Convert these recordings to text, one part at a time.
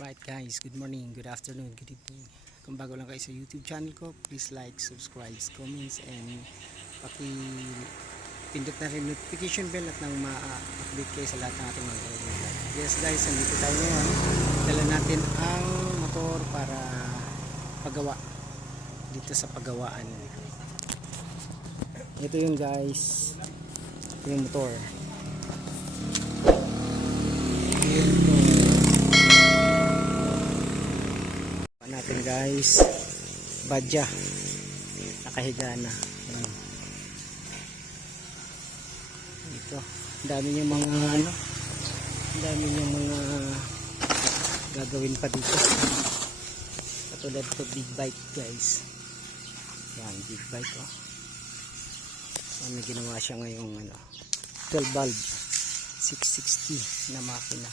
Right guys, good morning, good afternoon, good evening. Kung bago lang kayo sa YouTube channel ko, please like, subscribe, comments, and pindot na rin notification bell at nang ma-update kayo sa lahat ng ating mga vlog. Yes guys, nandito tayo ngayon. Dala natin ang motor para pagawa dito sa pagawaan. Ito yung guys, yung motor. Natin guys, badya nakahiga na. Ito, dami niyang mga dami niyang mga gagawin pa dito. Katulad ito, big bike guys. Yan, big bike oh. May ginawa siya ngayong 12 valve 660 na makina.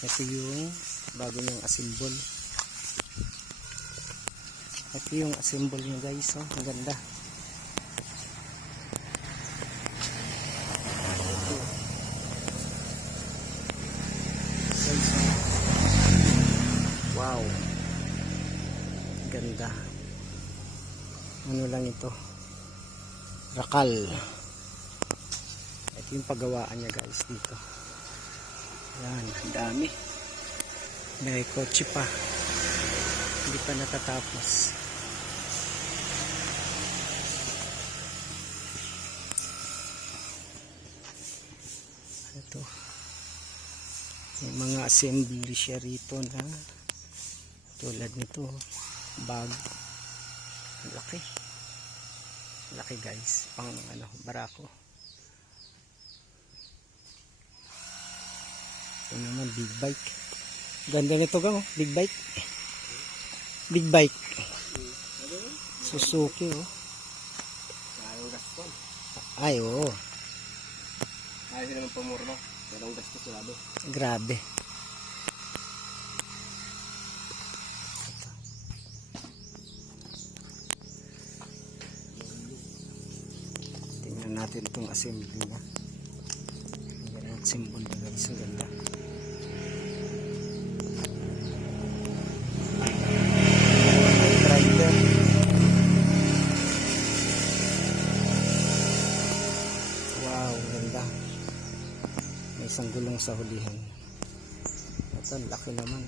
Ito yung bago niyang assemble. Ito yung assemble niya guys, oh, ang ganda. Wow, ganda. Ano lang ito, rakal. Ito yung paggawaan niya guys dito. Yan, ang dami. May kotse pa, hindi pa natatapos. Ito, may mga assembly siya rito na tulad nito, bag. Laki, laki guys, pang barako. Ito naman big bike. Ganda nito gang, big bike. Big bike. Suzuki oh. Ay oo. Ay sila ng pamurno. Dalawang gastos lalo. Grabe. Tingnan natin itong assembly niya. Yan ang symbol niya guys, ang ganda. Wow, ganda. May isang gulong sa hulihan. Ito, laki naman.